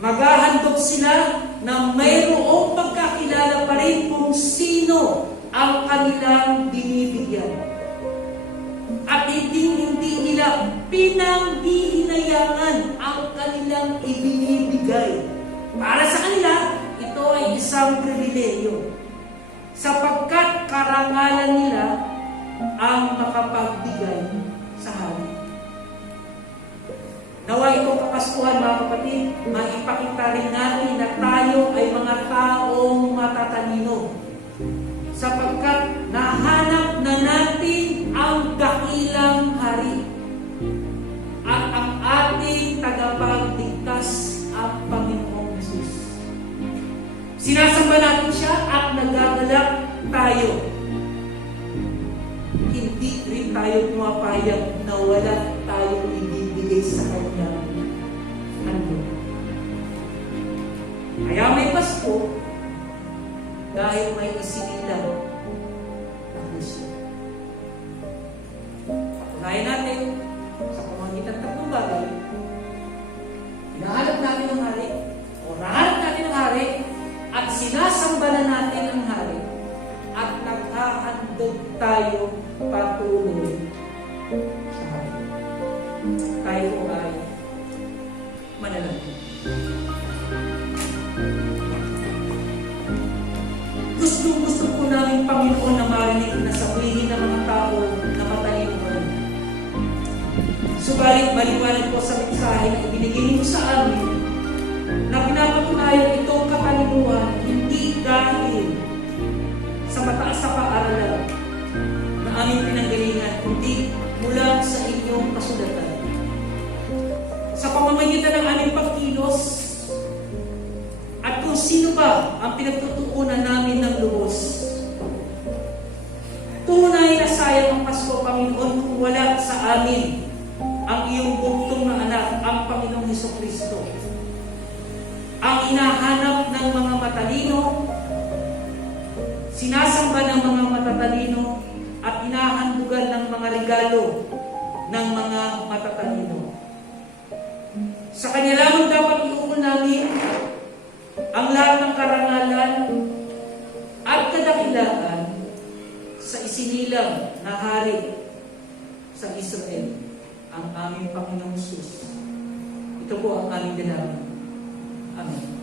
maghahandog sila na mayroong pagkakilala pa rin kung sino ang kanilang binibigyan. At hindi nila pinanghihinayangan ang kanilang ibinibigay. Para sa kanila, ito ay isang pribileyo. Sapagkat karangalan nila ang makapagbigay sa hari. Nawa itong Kapaskuhan, mga kapatid, maipakita rin natin na tayo ay mga taong matatalino. Sapagkat nahanap na natin ang dakilang hari at ang ating tagapagligtas ang Panginoong Hesus. Sinasamba natin siya at nagagalak tayo. Hindi rin tayo pumapayag na wala tayong ibibigay sa Kanya ng Diyos. Kaya may Pasko dahil may isinilang na Kristo. Patunayan natin sa pamamagitan ng tatlong bagay, hinahanap natin ang hari, o nahanap natin ang hari, at sinasamba na natin ang hari, at naghahandog tayo patuloy sa hari. Tayo po ay manalangin. Gusto po namin, Panginoon, na marinig na sabihin ng mga tao na matalino mo. Subalit, maliwanag po sa mensahe na ibinigay mo sa amin na pinapatunayan itong katalinuhan hindi dahil sa mataas na paaralan na aming pinanggalingan, kundi mula sa inyong kasulatan. Sa pamamagitan ng aming pagkilos, at kung sino ba ang pinagtutuunan namin ng lubos. Tunay na sayang ang Pasko, Panginoon, kung wala sa amin ang iyong buktong na anak, ang Panginoong Hesukristo. Ang hinahanap ng mga matalino, sinasamba ng mga matatalino, at hinahandugan ng mga regalo ng mga matatalino. Sa Kanya lamang dapat iukol namin ang lahat ng karangalan at kadakilaan sa isinilang na hari sa Israel, ang aming Panginoong Hesus. Ito po ang aming dalangin. Amen.